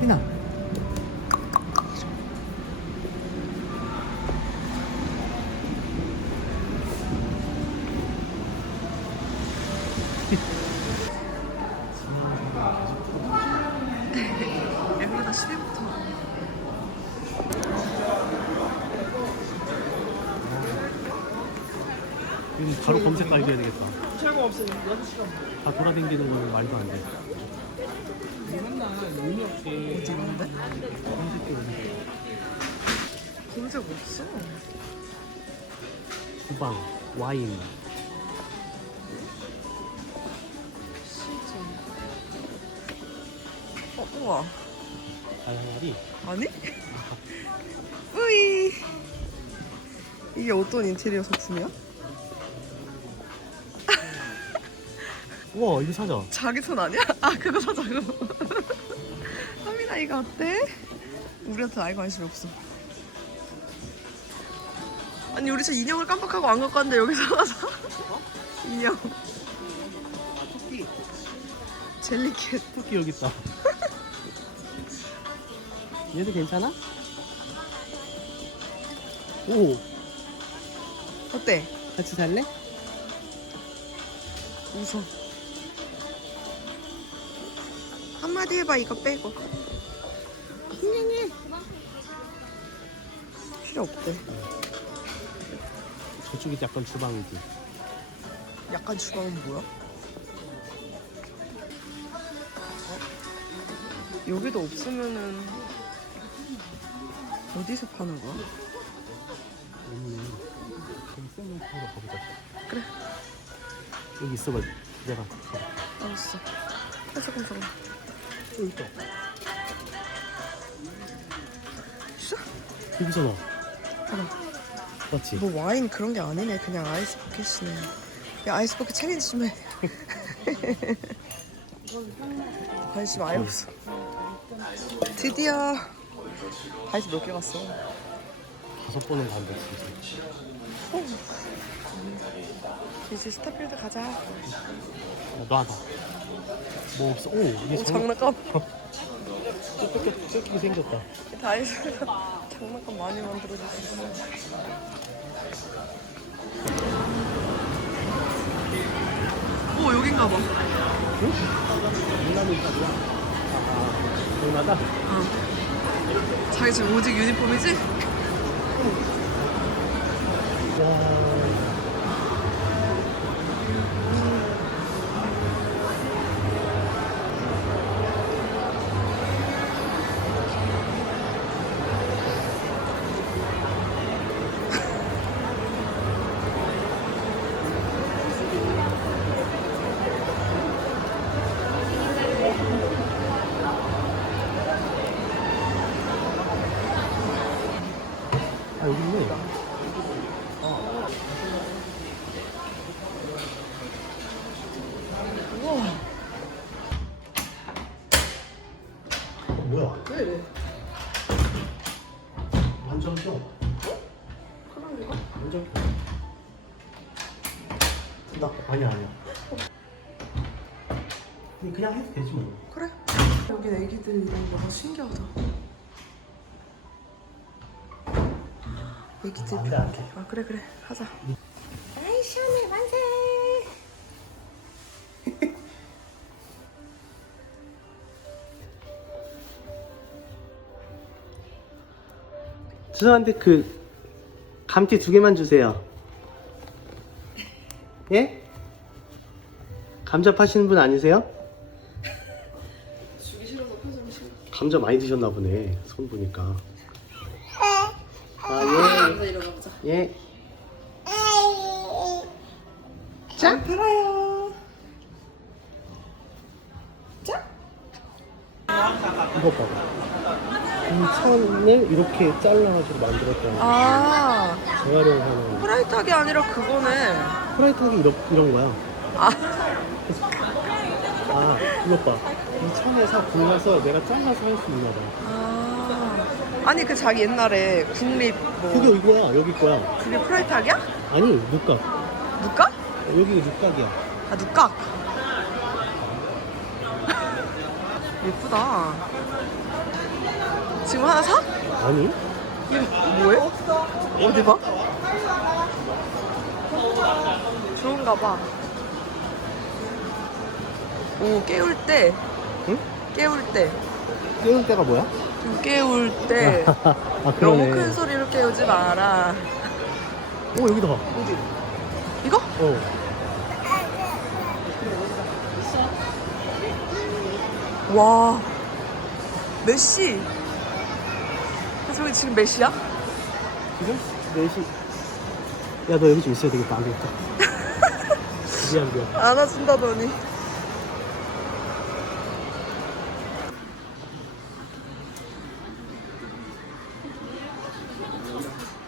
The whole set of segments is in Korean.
희나. 여기가 10회부터 지금 바로 검색 가입해야 되겠다. 철거 없으면 6시간 다 돌아다니는 건 말도 안 돼. 맨날 의미 없이 어디 있는데? 검색 없어 주방, 와인. 시즌 어 우와 다양하리. 아니? 뿌이 이게 어떤 인테리어 소품이야? 우와 이거 사자. 자기 손 아니야? 아 그거 사자 그거 이거 어때? 우리한테 아예 관심이 없어 아니 우리 저 인형을 깜빡하고 안 갖고 왔는데 여기서 사 인형 토끼. 젤리캣 토끼 여기 있다. 얘도 괜찮아? 오 어때? 같이 살래? 웃어 한마디 해봐 이거 빼고 필요 없대 저쪽이 약간 주방이지. 약간 주방은 뭐야? 어? 여기도 없으면은 어디서 파는 거야? 없네. 그럼 쌤은 타러 가보자. 그래 여기 있어봐. 내가. 알았어 아, 잠깐 잠깐 여기 있다. 있어? 여기잖아. 봐봐 맞지? 뭐 와인 그런 게 아니네. 그냥 아이스 버킷이네. 야 아이스 버킷 챌린지 좀 해. 관심 아예 없어. 드디어 다이소 몇개 갔어? 다섯 번은 간다 진짜. 이제 스타필드 가자. 야, 놔봐. 뭐 없어? 오 이게 오 장난감 뜯겨 뜯기게 생겼다. 다이소가 장난감 많이 만들어줬어 오 여긴가 봐 응? 아, 용나다? 어. 자기 지금 오직 유니폼이지? 와. 뭐야? 왜 이래? 완전 껴. 그런가? 완전 껴. 나 아니야 아니야. 그냥 그냥 해도 되지 뭐. 그래 여긴 애기들 이런 거 신기하다 애기들 안 돼, 안 돼. 아 그래 그래 하자 죄송한데 그 감튀 두 개만 주세요. 예? 감자 파시는 분 아니세요? 감자 많이 드셨나 보네. 손 보니까. 아 예. 예. 짠 팔아요 짠 이거 봐봐. 이 천을 이렇게 잘라가지고 만들었던 아 재활용하는 프라이탁이 아니라 그거네 프라이탁이 이런, 이런 거야. 아 아, 이것 봐. 이 천에서 골라서 내가 잘라서 할 수 있나 봐. 아. 아니 그 자기 옛날에 국립 뭐 그게 이거야. 여기 거야. 그게 프라이탁이야? 아니, 누각. 누각? 여기가 누각이야. 아 누각 예쁘다. 지금 하나 사? 아니? 이게 뭐해? 어디 봐? 좋은가 봐. 오, 깨울 때. 응? 깨울 때. 깨울 때가 뭐야? 깨울 때. 아 네. 너무 큰 소리로 깨우지 마라. 오 여기다 어디? 이거? 어 와. 몇 시? 저기 지금 몇 시야? 지금? 4시 야 너 여기 좀 있어야 되겠다 안 되겠다 미안 미안 안아준다더니.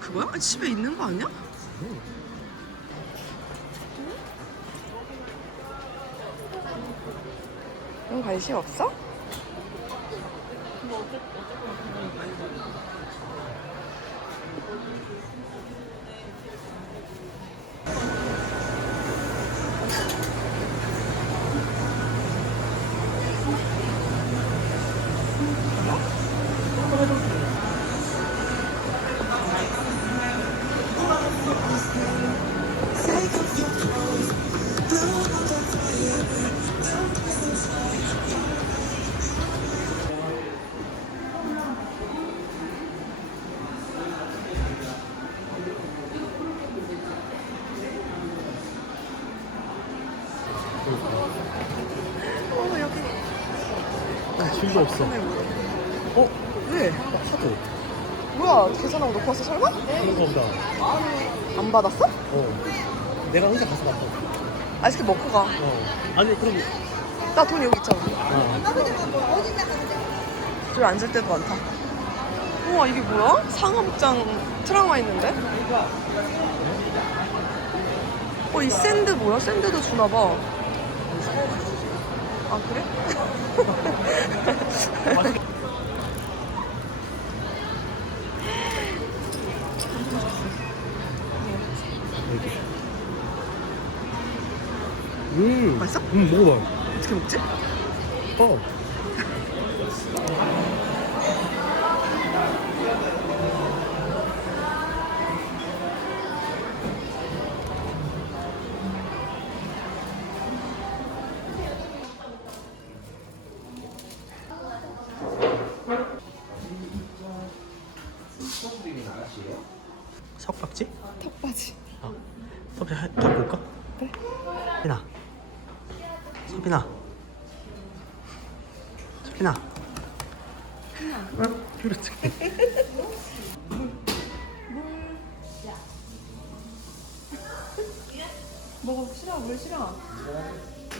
그거야? 집에 있는 거 아니야? 넌 관심 없어? 어 아, 줄도 없어 어? 왜? 카드 뭐야 계산하고 놓고 왔어 설마? 그런가 보다 안 받았어? 어 내가 혼자 가서 갔다 아이스크림 먹고 가. 어 아니 그럼 나 돈 여기 있잖아. 아 저기 앉을 때도 많다. 우와 이게 뭐야? 상업장 트라우마 있는데? 어 이 샌드 뭐야? 샌드도 주나 봐. 아 그래? 음 맛있어? 음 먹어봐 어떻게 먹지? 어 석박지? 턱받이. 아, 서빈 갖고 올까? 그래. 서빈아. 서빈아. 서빈아. 어? 그렇지. 먹어 싫어 물 싫어.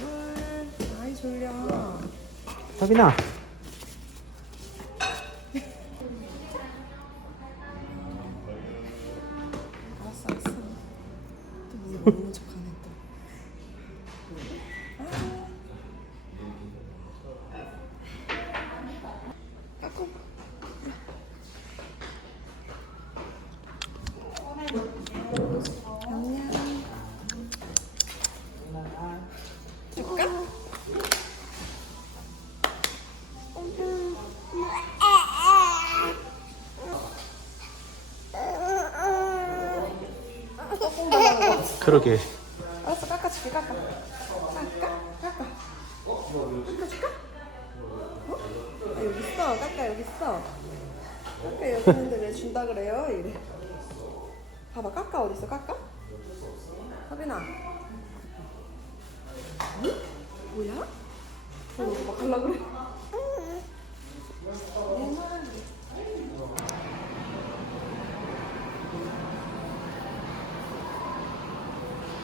물 아이 졸려. 서빈아. 그러게. 알았어 깎아줄게 깎아 깎아 깎아 깎아줄까? 어? 아, 여기 있어 깎아 여기 있어 깎아 여기 있는데 왜 준다 그래요? 이래 봐봐 깎아 어디 있어 깎아? 하빈아 응? 뭐야? 어, 막 갈라 그래